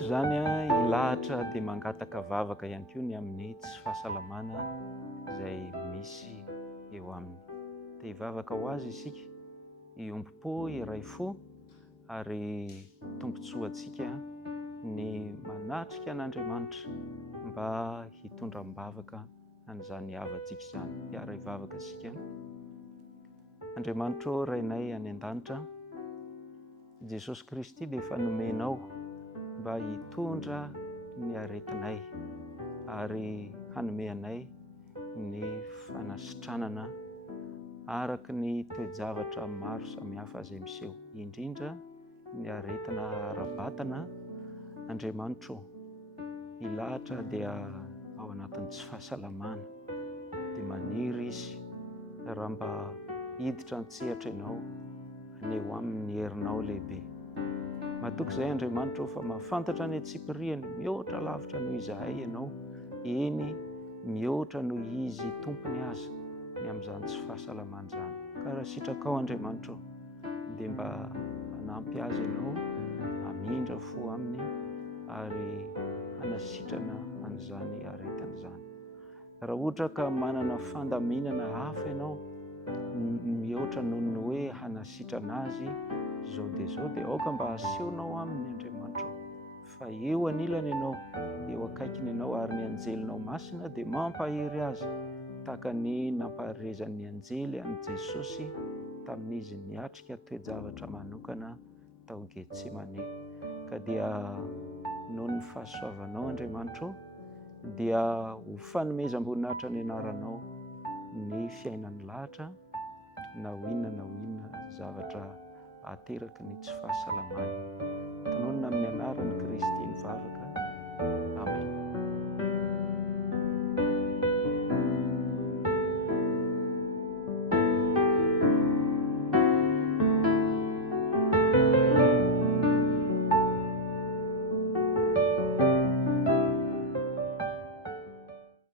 Eto zany ilahatra dia mangataka vavaka ihany koa ny amin'ny tsy fahasalamana izay misy eo aminy. Dia hivavaka ho azy isika, hiombi-po, hiray fo ary tombotsoantsika ny manatrika an'Andriamanitra mba hitondram-bavaka an'izany havantsika izany. Hiara hivavaka isika. Andriamanitra Rainay any an-danitra, Jesosy Kristy dia efa nomenao mba hitondra ny aretinay ary hanome anay ny fanasitranana araka ny toe-javatra maro samihafa izay miseho, indrindra ny aretina ara-batana. Andriamanitra, ilahatra dia ao anatin'ny tsy fahasalamana, dia maniry izy raha mba hiditra an-tsehatra ianao aneo amin'ny herinao lehibe. Mahatoky izay Andriamanitra fa mahafantatra ny atsipiriany, mihoatra lavitra noho izahay ianao, eny mihoatra noho izy tompony aza ny amin'izany tsy fahasalamana izany. Ka raha sitraka ao Andriamanitra, dia mba hanampy azy ianao, hamindra fo aminy ary hanasitrana an'izany aretiny izany. Raha ohatra ka manana fandaminana hafa ianao, mihoatra noho ny hoe hanasitrana azy zao dia aoka mba asehonao aminy Andriamanitra, fa eo anilany ianao, eo akaikiny ianao, ary ny anjelinao masina dia mampahery azy tahaka ny nampaharezan'ny anjely an'i Jesosy tamin'izy niatrika toe-javatra manokana tao Getsemane. Ka dia noho ny fahasoavanao Andriamanitra, dia ho fanomezam-boninahitra ny anaranao ny fiainan'ny lahatra, na ho inona zavatra ahateraky ny tsy fahasalamana. Tanonina amin'ny anaran'i Kristy ny vavaka.